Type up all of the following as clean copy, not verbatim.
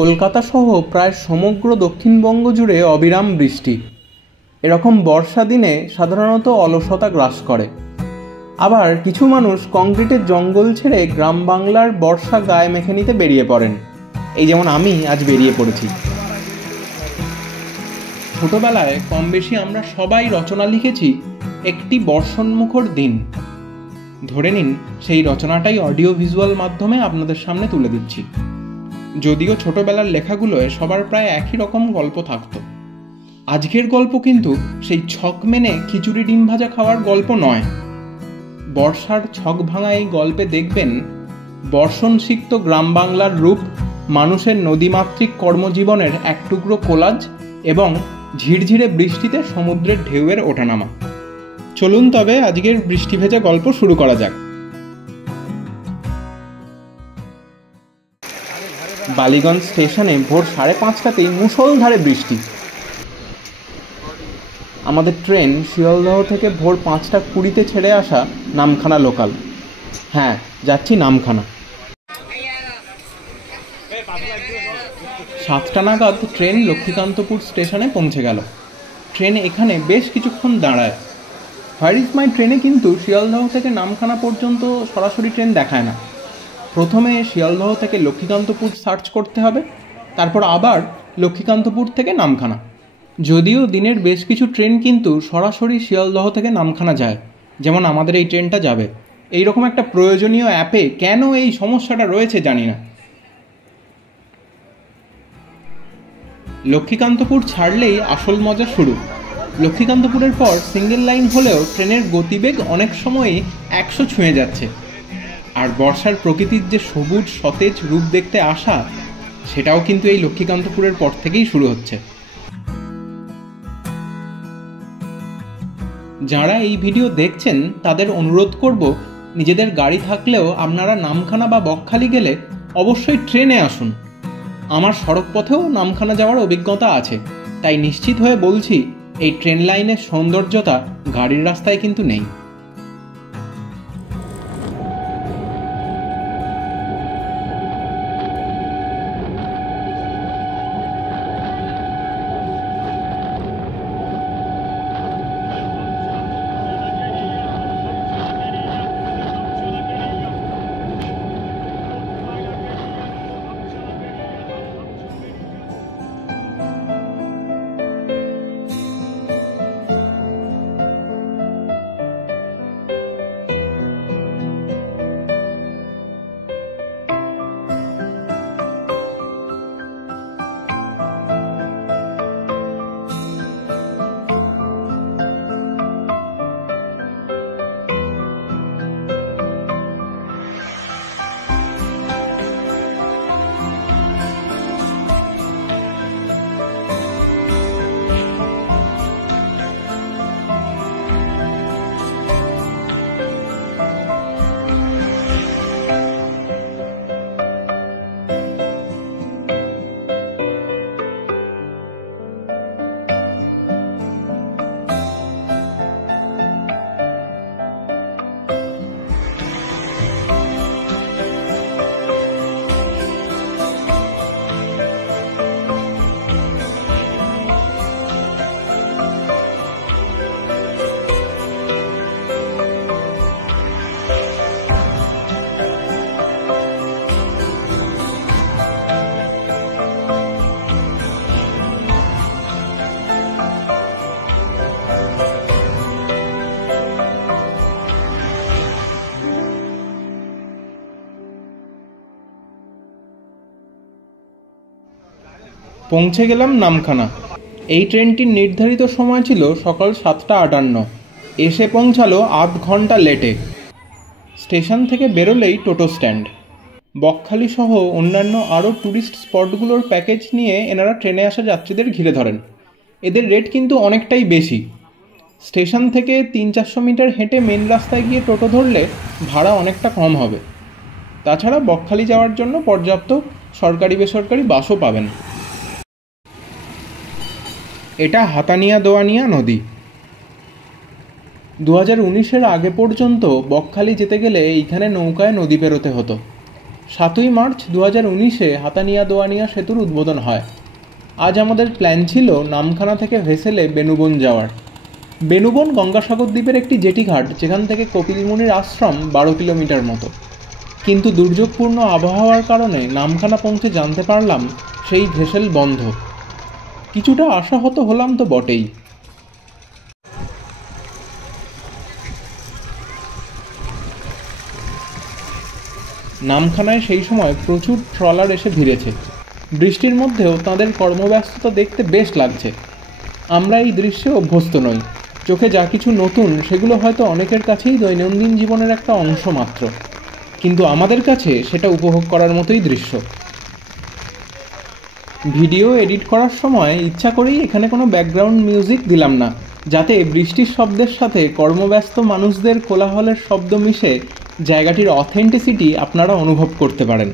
কলকাতা সহ প্রায় সমগ্র দক্ষিণবঙ্গ জুড়ে অবিরাম বৃষ্টি। এরকম বর্ষা দিনে সাধারণত অলসতা গ্রাস করে। আবার কিছু মানুষ কংক্রিটের জঙ্গল ছেড়ে গ্রাম বাংলার বর্ষা গায়ে মেখে নিতে বেরিয়ে পড়েন। এই যেমন আমি আজ বেরিয়ে পড়েছি। ছোটবেলায় কম বেশি আমরা সবাই রচনা লিখেছি একটি বর্ষণমুখর দিন। ধরে নিন সেই রচনাটাই অডিও ভিজুয়াল মাধ্যমে আপনাদের সামনে তুলে দিচ্ছি। যদিও ছোটবেলার লেখাগুলোয় সবার প্রায় একই রকম গল্প থাকতো। আজকের গল্প কিন্তু সেই ছক মেনে খিচুড়ি ডিম ভাজা খাওয়ার গল্প নয়। বর্ষার ছক ভাঙা এই গল্পে দেখবেন বর্ষণ সিক্ত গ্রাম বাংলার রূপ, মানুষের নদীমাতৃক কর্মজীবনের এক টুকরো কোলাজ এবং ঝিরঝিরে বৃষ্টিতে সমুদ্রের ঢেউয়ের ওঠানামা। চলুন তবে আজকের বৃষ্টি ভেজা গল্প শুরু করা যাক। বালিগঞ্জ স্টেশনে ভোর 5:30টাতেই মুষলধারে বৃষ্টি। আমাদের ট্রেন শিয়ালদহ থেকে ভোর 5:20 ছেড়ে আসা নামখানা লোকাল। হ্যাঁ, যাচ্ছি নামখানা। 7টা নাগাদ ট্রেন লক্ষ্মীকান্তপুর স্টেশনে পৌঁছে গেল। ট্রেন এখানে বেশ কিছুক্ষণ দাঁড়ায়। হোয়ার ইজ মাই ট্রেনে কিন্তু শিয়ালদহ থেকে নামখানা পর্যন্ত সরাসরি ট্রেন দেখায় না। প্রথমে শিয়ালদহ থেকে লক্ষ্মীকান্তপুর সার্চ করতে হবে, তারপর আবার লক্ষ্মীকান্তপুর থেকে নামখানা। যদিও দিনের বেশ কিছু ট্রেন কিন্তু সরাসরি শিয়ালদহ থেকে নামখানা যায়, যেমন আমাদের এই ট্রেনটা যাবে। এই রকম একটা প্রয়োজনীয় অ্যাপে কেন এই সমস্যাটা রয়েছে জানি না। লক্ষ্মীকান্তপুর ছাড়লেই আসল মজা শুরু। লক্ষ্মীকান্তপুরের পর সিঙ্গেল লাইন হলেও ট্রেনের গতিবেগ অনেক সময়ই 100 ছুঁয়ে যাচ্ছে। আর বর্ষার প্রকৃতির যে সবুজ সতেজ রূপ দেখতে আসা, সেটাও কিন্তু এই লক্ষ্মীকান্তপুরের পর থেকেই শুরু হচ্ছে। যারা এই ভিডিও দেখছেন তাদের অনুরোধ করব, নিজেদের গাড়ি থাকলেও আপনারা নামখানা বা বকখালি গেলে অবশ্যই ট্রেনে আসুন। আমার সড়ক পথেও নামখানা যাওয়ার অভিজ্ঞতা আছে, তাই নিশ্চিত হয়ে বলছি এই ট্রেন লাইনের সৌন্দর্যতা গাড়ির রাস্তায় কিন্তু নেই। পৌঁছে গেলাম নামখানা। এই ট্রেনটির নির্ধারিত সময় ছিল সকাল 7:58। এসে পৌঁছালো আধ ঘন্টা লেটে। স্টেশন থেকে বেরোলেই টোটো স্ট্যান্ড। বকখালি সহ অন্যান্য আরও ট্যুরিস্ট স্পটগুলোর প্যাকেজ নিয়ে এনারা ট্রেনে আসা যাত্রীদের ঘিরে ধরেন। এদের রেট কিন্তু অনেকটাই বেশি। স্টেশন থেকে 300-400 মিটার হেঁটে মেন রাস্তায় গিয়ে টোটো ধরলে ভাড়া অনেকটা কম হবে। তাছাড়া বকখালি যাওয়ার জন্য পর্যাপ্ত সরকারি বেসরকারি বাসও পাবেন। এটা হাতানিয়া দোয়ানিয়া নদী। 2019-এর আগে পর্যন্ত বকখালি যেতে গেলে এইখানে নৌকায় নদী পেরোতে হতো। 7ই মার্চ 2019-এ হাতানিয়া দোয়ানিয়া সেতুর উদ্বোধন হয়। আজ আমাদের প্ল্যান ছিল নামখানা থেকে ভেসেলে বেনুবন যাওয়ার। বেনুবন গঙ্গাসাগর দ্বীপের একটি জেটিঘাট, যেখান থেকে কপিলমুনির আশ্রম 12 কিলোমিটার মতো। কিন্তু দুর্যোগপূর্ণ আবহাওয়ার কারণে নামখানা পৌঁছে জানতে পারলাম সেই ভেসেল বন্ধ। কিছুটা আশাহত হলাম তো বটেই। নামখানায় সেই সময় প্রচুর ট্রলার এসে ভিড়েছে। বৃষ্টির মধ্যেও তাদের কর্মব্যস্ততা দেখতে বেশ লাগছে। আমরা এই দৃশ্যে অভ্যস্ত নই। চোখে যা কিছু নতুন সেগুলো হয়তো অনেকের কাছেই দৈনন্দিন জীবনের একটা অংশ মাত্র, কিন্তু আমাদের কাছে সেটা উপভোগ করার মতোই দৃশ্য। ভিডিও এডিট করার সময় ইচ্ছা করেই এখানে কোনো ব্যাকগ্রাউন্ড মিউজিক দিলাম না, যাতে বৃষ্টির শব্দের সাথে কর্মব্যস্ত মানুষদের কোলাহলের শব্দ মিশে জায়গাটির অথেন্টিসিটি আপনারা অনুভব করতে পারেন।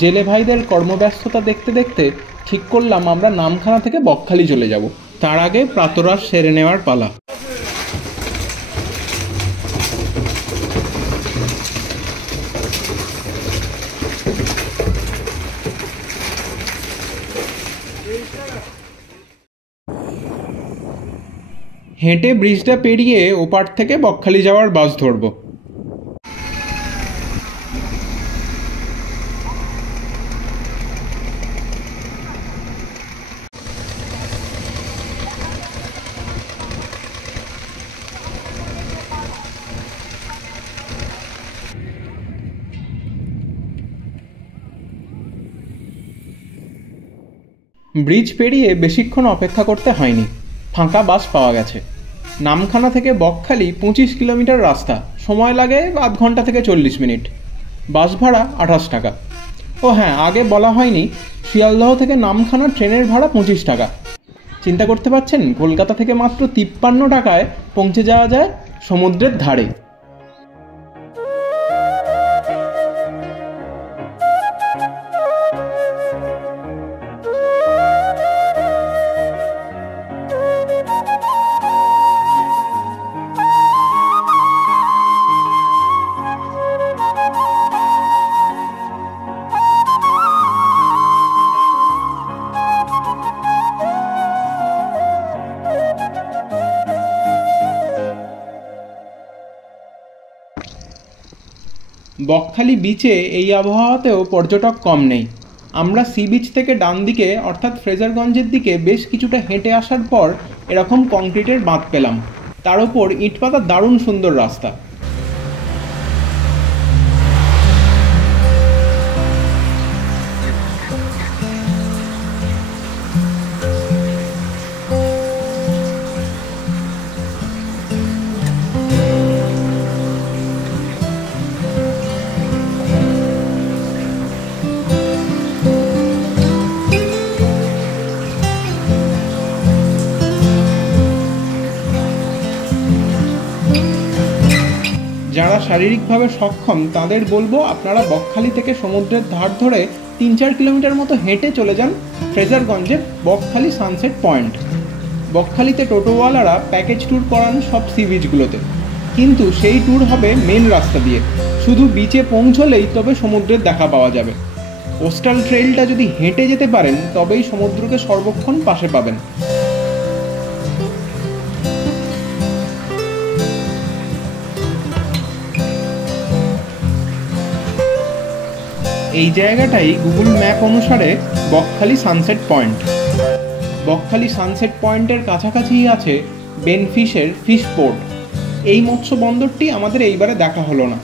জেলে ভাইদের কর্মব্যস্ততা দেখতে দেখতে ঠিক করলাম আমরা নামখানা থেকে বকখালি চলে যাব। তার আগে প্রাতরাশ সেরে নেওয়ার পালা। হেঁটে ব্রিজটা পেরিয়ে ওপার থেকে বকখালি যাওয়ার বাস ধরব। ব্রিজ পেরিয়ে বেশিক্ষণ অপেক্ষা করতে হয়নি, ফাঁকা বাস পাওয়া গেছে। নামখানা থেকে বকখালি 25 কিলোমিটার রাস্তা, সময় লাগে আধ ঘন্টা থেকে 40 মিনিট। বাস ভাড়া 28 টাকা। ও হ্যাঁ, আগে বলা হয়নি, শিয়ালদহ থেকে নামখানা ট্রেনের ভাড়া 25 টাকা। চিন্তা করতে পারছেন, কলকাতা থেকে মাত্র 53 টাকায় পৌঁছে যাওয়া যায় সমুদ্রের ধারে। বকখালি বিচে এই আবহাওয়াতেও পর্যটক কম নেই। আমরা সি বিচ থেকে ডান দিকে অর্থাৎ ফ্রেজারগঞ্জের দিকে বেশ কিছুটা হেঁটে আসার পর এরকম কংক্রিটের বাঁধ পেলাম, তার ওপর ইট পাতা দারুণ সুন্দর রাস্তা। যারা শারীরিকভাবে সক্ষম তাদের বলবো আপনারা বকখালি থেকে সমুদ্রের ধার ধরে 3-4 কিলোমিটার মতো হেঁটে চলে যান ফ্রেজারগঞ্জে বকখালি সানসেট পয়েন্ট। বকখালিতে টোটোওয়ালারা প্যাকেজ ট্যুর করান সব সি বিচগুলোতে, কিন্তু সেই ট্যুর হবে মেন রাস্তা দিয়ে। শুধু বিচে পৌঁছলেই তবে সমুদ্রের দেখা পাওয়া যাবে। কোস্টাল ট্রেইলটা যদি হেঁটে যেতে পারেন তবেই সমুদ্রকে সর্বক্ষণ পাশে পাবেন। এই জায়গাটাই গুগল ম্যাপ অনুসারে Bakkhali sunset point. Bakkhali sunset পয়েন্টের কাছাকাছিই আছে বেনফিশের ফিশ পোর্ট। এই মৎস্য বন্দরটি আমাদের এইবারে দেখা হলো না।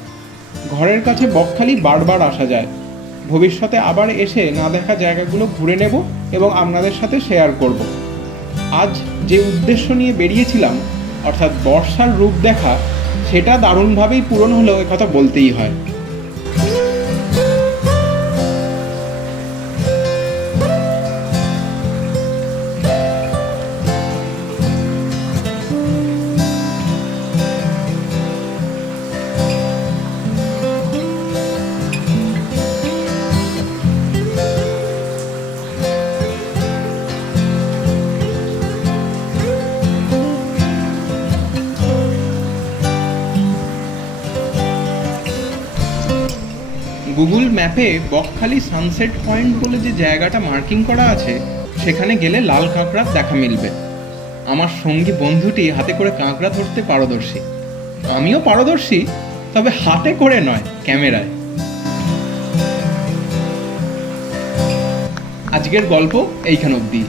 ঘরের কাছে বকখালি বারবার আসা যায়। ভবিষ্যতে আবার এসে না দেখা জায়গাগুলো ঘুরে নেব এবং আপনাদের সাথে শেয়ার করব। আজ যে উদ্দেশ্য নিয়ে বেরিয়েছিলাম, অর্থাৎ বর্ষার রূপ দেখা, সেটা দারুণভাবেই পূরণ হলেও একথা বলতেই হয়। গুগল ম্যাপে বকখালি সানসেট পয়েন্ট বলে যে জায়গাটা মার্কিং করা আছে, সেখানে গেলে লাল কাঁকড়ার দেখা মিলবে। আমার সঙ্গী বন্ধুটি হাতে করে কাঁকড়া ধরতে পারদর্শী, আমিও পারদর্শী, তবে হাতে করে নয়, ক্যামেরায়। আজকের গল্প এইখান অবধি।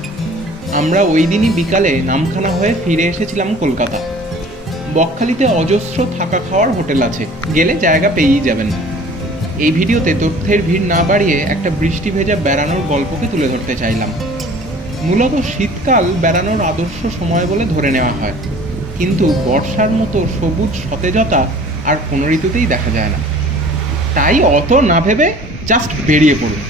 আমরা ওই দিনই বিকালে নামখানা হয়ে ফিরে এসেছিলাম কলকাতা। বকখালিতে অজস্র থাকা খাওয়ার হোটেল আছে, গেলে জায়গা পেয়েই যাবেন। এই ভিডিওতে তথ্যের ভিড় না বাড়িয়ে একটা বৃষ্টি ভেজা বেড়ানোর গল্পকে তুলে ধরতে চাইলাম। মূলত শীতকাল বেড়ানোর আদর্শ সময় বলে ধরে নেওয়া হয়, কিন্তু বর্ষার মতো সবুজ সতেজতা আর কোনো ঋতুতেই দেখা যায় না। তাই অত না ভেবে জাস্ট বেরিয়ে পড়ুন।